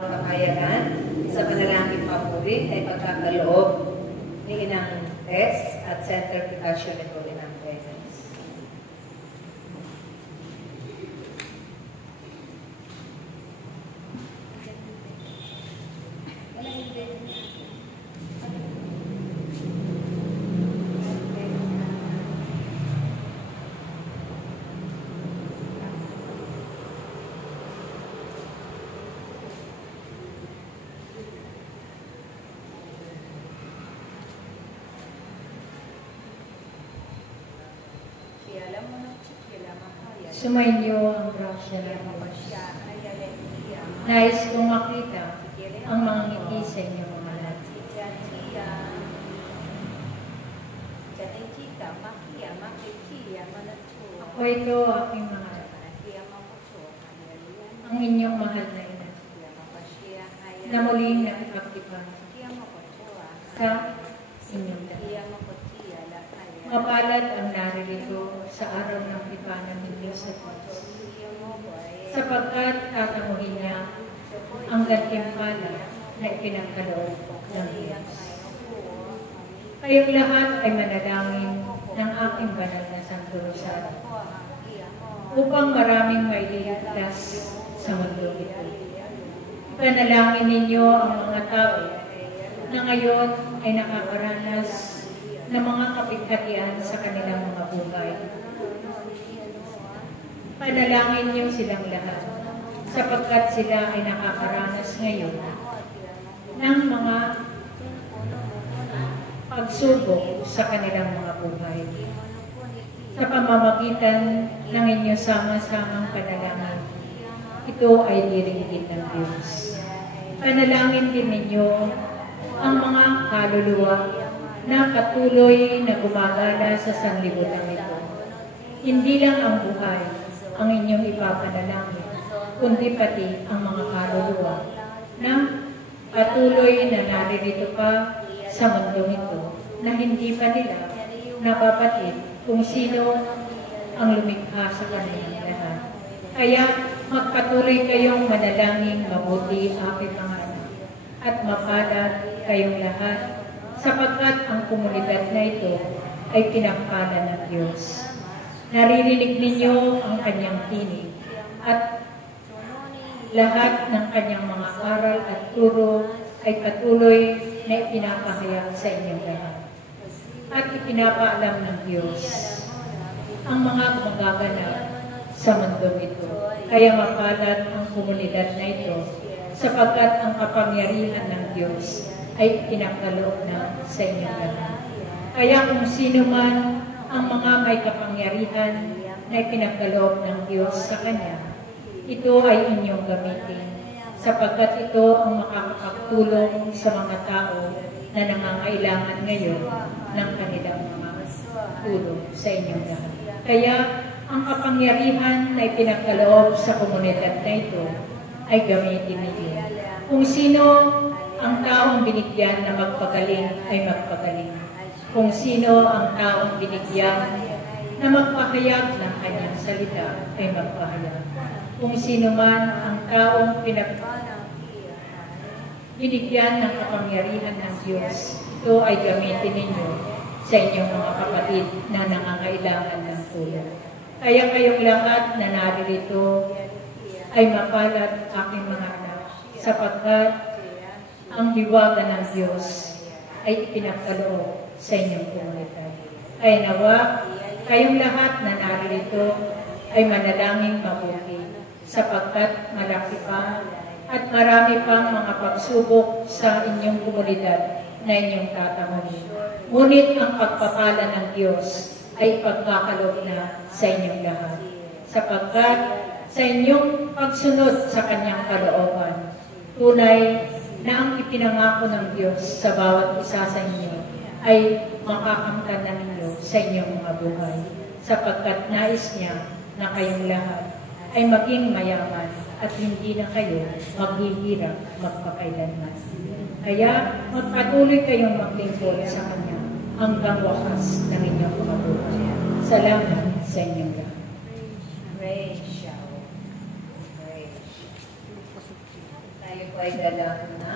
Kakayanan sa panalangin papuri ay pagkakaloob ni Inang Tess at Centrification nito Inang Presence. Sumainyo ang grasya ng Diyos. Nais kong makita ang mga ngiti sa inyong mga lahat. Ako ito aking mga lahat. Ang inyong mahal na ina, na muling nakipagtipan sa inyong lahat. Mapalat ang naririto sa araw ng tipanan ng Diyos sa Diyos, sapagkat tatamuhin niya ang gantimpala na ipinagkaloob ng Diyos. Kayong lahat ay manalangin ng aking banal na Santo Rosario upang maraming mailigtas sa mundo ito. Ipanalangin ninyo ang mga tao na ngayon ay nakakaranas ng mga kapighatian sa kanilang mga buhay. Panalangin niyo silang lahat, sapagkat sila ay nakakaranas ngayon ng mga pagsubok sa kanilang mga buhay. Sa pamamagitan ng inyong sama-samang panalangin, ito ay diringgit ng Diyos. Panalangin din ninyo ang mga kaluluwa na patuloy na gumagala sa sanlibutan ito. Hindi lang ang buhay ang inyong ipapanalangin, kundi pati ang mga kaluluwa na patuloy na naririto pa sa mundong ito na hindi pa nila napabatid kung sino ang lumikha sa kanilang lahat. Kaya magpatuloy kayong manalangin mabuti aking mga anak at mapalad kayong lahat, sapagkat ang komunidad na ito ay pinagpala ng Diyos. Naririnig ninyo ang kanyang tinig at lahat ng kanyang mga aral at turo ay patuloy na ipinapahayag sa inyong lahat. At ipinapaalam ng Diyos ang mga magaganap sa mundo ito. Kaya mapalad ang komunidad na ito, sapagkat ang kapangyarihan ng Diyos ay pinagkaloob na sa inyong lahat. Kaya kung sino man ang mga may kapangyarihan na ipinagkaloob ng Diyos sa Kanya, ito ay inyong gamitin, sapagkat ito ang makakapagtulong sa mga tao na nangangailangan ngayon ng kanilang mga tulong sa inyong lahat. Kaya ang kapangyarihan na ipinagkaloob sa komunidad na ito ay gamitin ninyo. Kung sino ang taong binigyan na magpagaling ay magpagaling. Kung sino ang taong binigyan na magpahayag ng kanyang salita ay magpahayag. Kung sino man ang taong binigyan ng kapangyarihan ng Diyos, ito ay gamitin ninyo sa inyong mga kapatid na nangangailangan ng tulong. Kaya kayong lahat na naririto ay mapalad aking mga anak, sapagkat ang hiwaga ng Diyos ay ipinagkaloob sa inyong komunidad. Kaya nawa, kayong lahat na naririto ay manalangin mabuti, sapagkat malaki pa at marami pang mga pagsubok sa inyong komunidad na inyong tatamunin. Ngunit ang pagpapala ng Diyos ay pagkakaloob na sa inyong lahat, sapagkat sa inyong pagsunod sa kanyang kalooban, tunay na ang ipinangako ng Diyos sa bawat isa sa inyo ay makakamtan na ninyo sa inyong mga buhay, sapagkat nais niya na kayong lahat ay maging mayaman at hindi na kayo maghihirap magpakailanman. Kaya magpatuloy kayong maglingkod sa Kanya hanggang wakas ng inyong kabuhay. Salamat sa inyong lahat. Praise. Tayo po ay dala na